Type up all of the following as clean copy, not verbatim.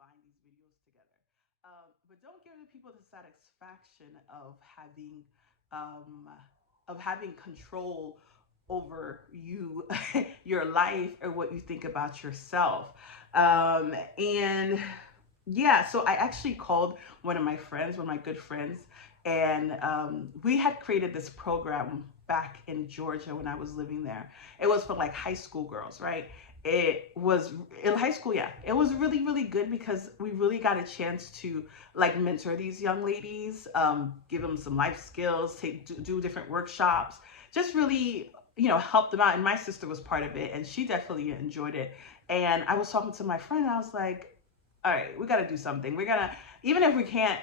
combine these videos together. But don't give the people the satisfaction um, of having control over you, your life, or what you think about yourself. And yeah, so I actually called one of my friends, one of my good friends, and we had created this program back in Georgia when I was living there. It was for like high school girls, right? It was in high school, yeah. It was really, really good because we really got a chance to like mentor these young ladies, give them some life skills, do different workshops, just really, help them out. And my sister was part of it, and she definitely enjoyed it. And I was talking to my friend, and I was like, all right, we got to do something. We're gonna, even if we can't,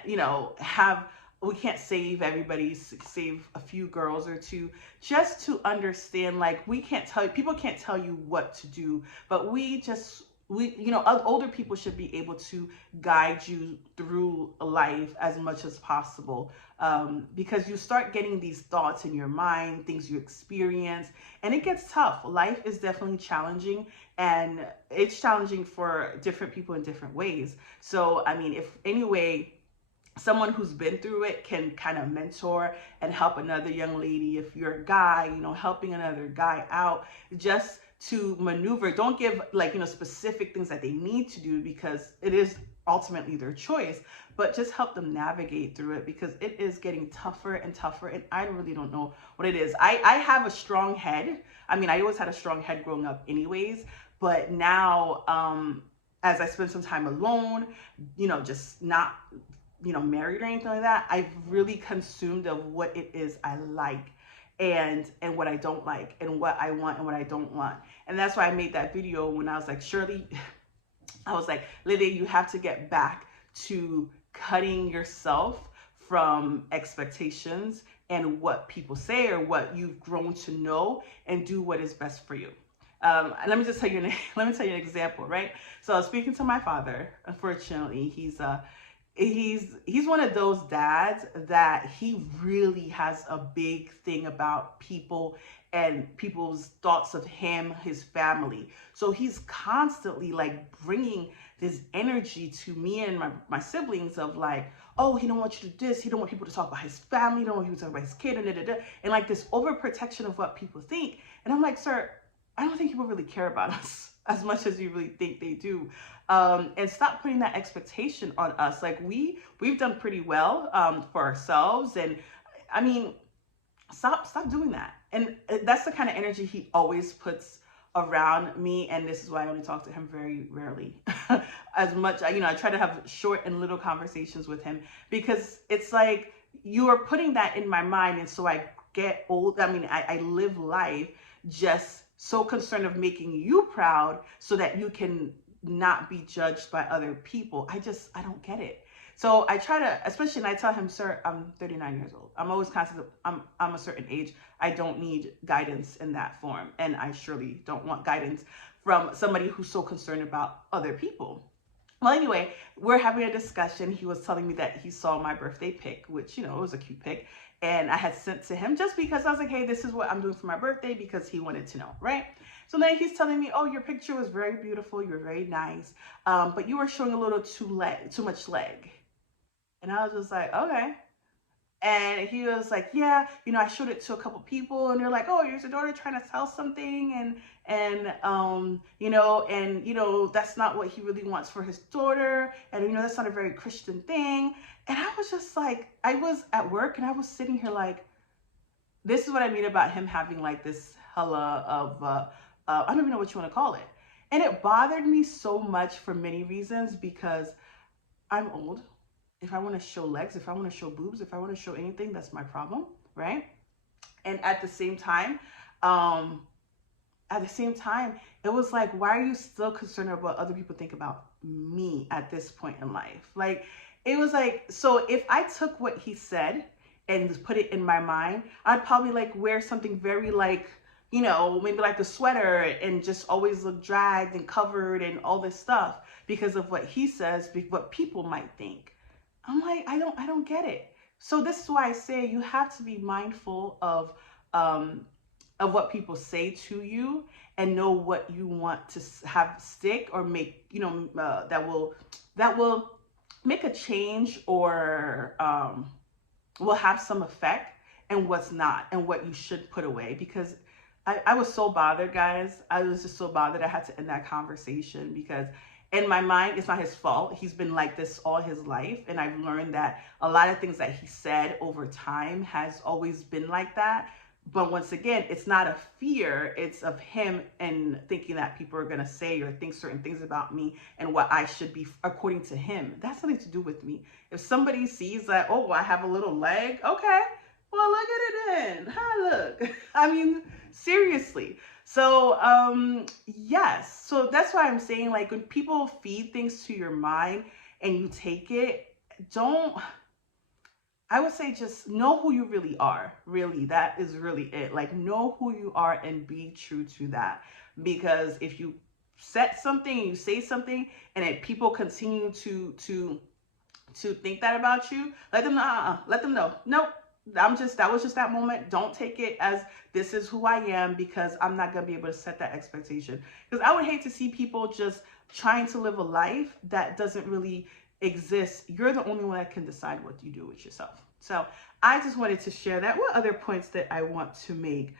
we can't save everybody, save a few girls or two, just to understand, like, we can't tell you, people can't tell you what to do, but older people should be able to guide you through life as much as possible, because you start getting these thoughts in your mind, things you experience, and it gets tough. Life is definitely challenging, and it's challenging for different people in different ways. So, I mean, if anyway, someone who's been through it can kind of mentor and help another young lady, if you're a guy, helping another guy out, just to maneuver. Don't give, like, specific things that they need to do, because it is ultimately their choice, but just help them navigate through it, because it is getting tougher and tougher, and I really don't know what it is. I have a strong head. I mean, I always had a strong head growing up anyways, but now, as I spend some time alone, just not, married or anything like that, I've really consumed of what it is I like, and what I don't like, and what I want and what I don't want. And that's why I made that video when I was like, Shirley, I was like, Lydia, you have to get back to cutting yourself from expectations and what people say or what you've grown to know, and do what is best for you. And let me just tell you, let me tell you an example, right? So I was speaking to my father. Unfortunately, he's one of those dads that he really has a big thing about people and people's thoughts of him, his family. So he's constantly like bringing this energy to me and my siblings of like, oh, he don't want you to do this, he don't want people to talk about his family, he don't want people to talk about his kid, and da, da, da. And like this overprotection of what people think. And I'm like, sir, I don't think people really care about us as much as you really think they do. And stop putting that expectation on us. Like, we've done pretty well, for ourselves, and I mean, stop doing that. And that's the kind of energy he always puts around me, and this is why I only talk to him very rarely. As much, I try to have short and little conversations with him, because it's like you are putting that in my mind, and so I get old. I mean, I live life just so concerned of making you proud so that you can not be judged by other people. I don't get it. So I try to, especially, and I tell him, sir, I'm 39 years old. I'm always conscious of, I'm a certain age. I don't need guidance in that form. And I surely don't want guidance from somebody who's so concerned about other people. Well, anyway, we're having a discussion. He was telling me that he saw my birthday pic, which, it was a cute pic. And I had sent to him just because I was like, hey, this is what I'm doing for my birthday, because he wanted to know, right? So then he's telling me, oh, your picture was very beautiful. You were very nice. But you were showing a little too much leg. And I was just like, okay. And he was like, yeah, I showed it to a couple people, and they're like, oh, is your daughter trying to sell something? And that's not what he really wants for his daughter. And, that's not a very Christian thing. And I was just like, I was at work, and I was sitting here like, this is what I mean about him having like this hella of, I don't even know what you want to call it. And it bothered me so much for many reasons, because I'm old. If I want to show legs, if I want to show boobs, if I want to show anything, that's my problem, right? And um, at the same time, it was like, why are you still concerned about what other people think about me at this point in life? Like, it was like, so if I took what he said and just put it in my mind, I'd probably like wear something very like, maybe like a sweater, and just always look dragged and covered and all this stuff, because of what he says, what people might think. I'm like, I don't get it. So this is why I say you have to be mindful um, of what people say to you, and know what you want to have stick, or make, that will that will make a change or will have some effect, and what's not, and what you should put away. Because I was so bothered, guys. I was just so bothered. I had to end that conversation because in my mind, it's not his fault. He's been like this all his life. And I've learned that a lot of things that he said over time has always been like that. But once again, it's not a fear, it's of him and thinking that people are going to say or think certain things about me and what I should be according to him. That's nothing to do with me. If somebody sees that, oh, I have a little leg, okay, well, look at it then. Hi, look. I mean, seriously. So, yes. So that's why I'm saying, like, when people feed things to your mind and you take it, don't, I would say just know who you really are. Really, that is really it. Like, know who you are and be true to that. Because if you set something, you say something, and if people continue to think that about you, let them know. Let them know. Nope. That was just that moment. Don't take it as this is who I am, because I'm not going to be able to set that expectation. Because I would hate to see people just trying to live a life that doesn't really exist. You're the only one that can decide what you do with yourself. So I just wanted to share that. What other points that I want to make?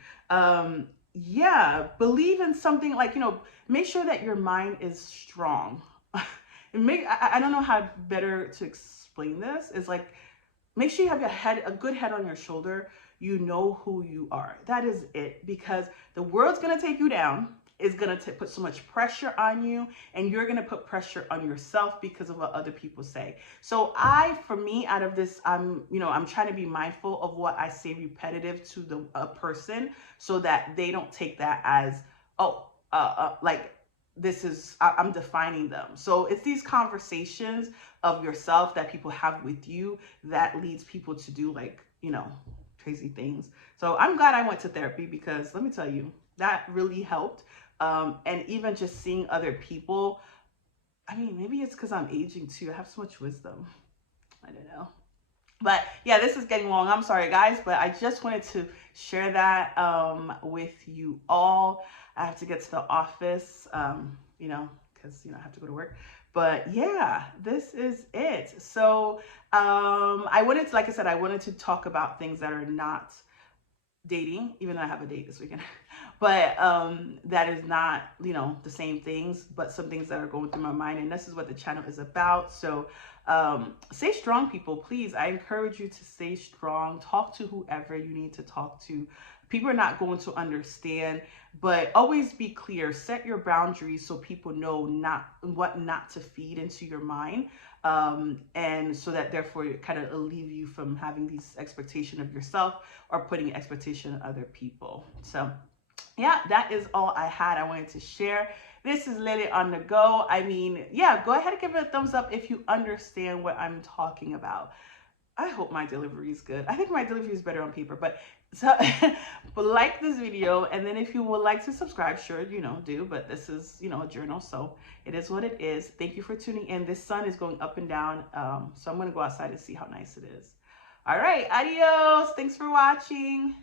Yeah, believe in something, like, make sure that your mind is strong. And I don't know how better to explain this. It's like, make sure you have a good head on your shoulder. You know who you are. That is it. Because the world's going to take you down. It's going to put so much pressure on you, and you're going to put pressure on yourself because of what other people say. So for me, out of this, I'm trying to be mindful of what I say repetitive to a person, so that they don't take that as, like, I'm defining them. So it's these conversations of yourself that people have with you that leads people to do, like, crazy things. So I'm glad I went to therapy, because let me tell you, that really helped. And even just seeing other people, I mean, maybe it's because I'm aging too. I have so much wisdom. I don't know. But yeah, this is getting long. I'm sorry, guys, but I just wanted to share that with you all. I have to get to the office, because, I have to go to work. But yeah, this is it. So like I said, I wanted to talk about things that are not dating, even though I have a date this weekend, but that is not, the same things, but some things that are going through my mind. And this is what the channel is about. So stay strong, people. Please, I encourage you to stay strong. Talk to whoever you need to talk to. People are not going to understand, but always be clear. Set your boundaries so people know what not to feed into your mind. And so that therefore it kind of alleviate you from having these expectations of yourself or putting expectation on other people. So yeah, that is all I had. I wanted to share. This is Lily on the go. I mean, yeah, go ahead and give it a thumbs up if you understand what I'm talking about. I hope my delivery is good. I think my delivery is better on paper, but but like this video, and then if you would like to subscribe, sure, do, but this is, a journal, so it is what it is. Thank you for tuning in. This sun is going up and down, so I'm going to go outside and see how nice it is. All right, adios. Thanks for watching.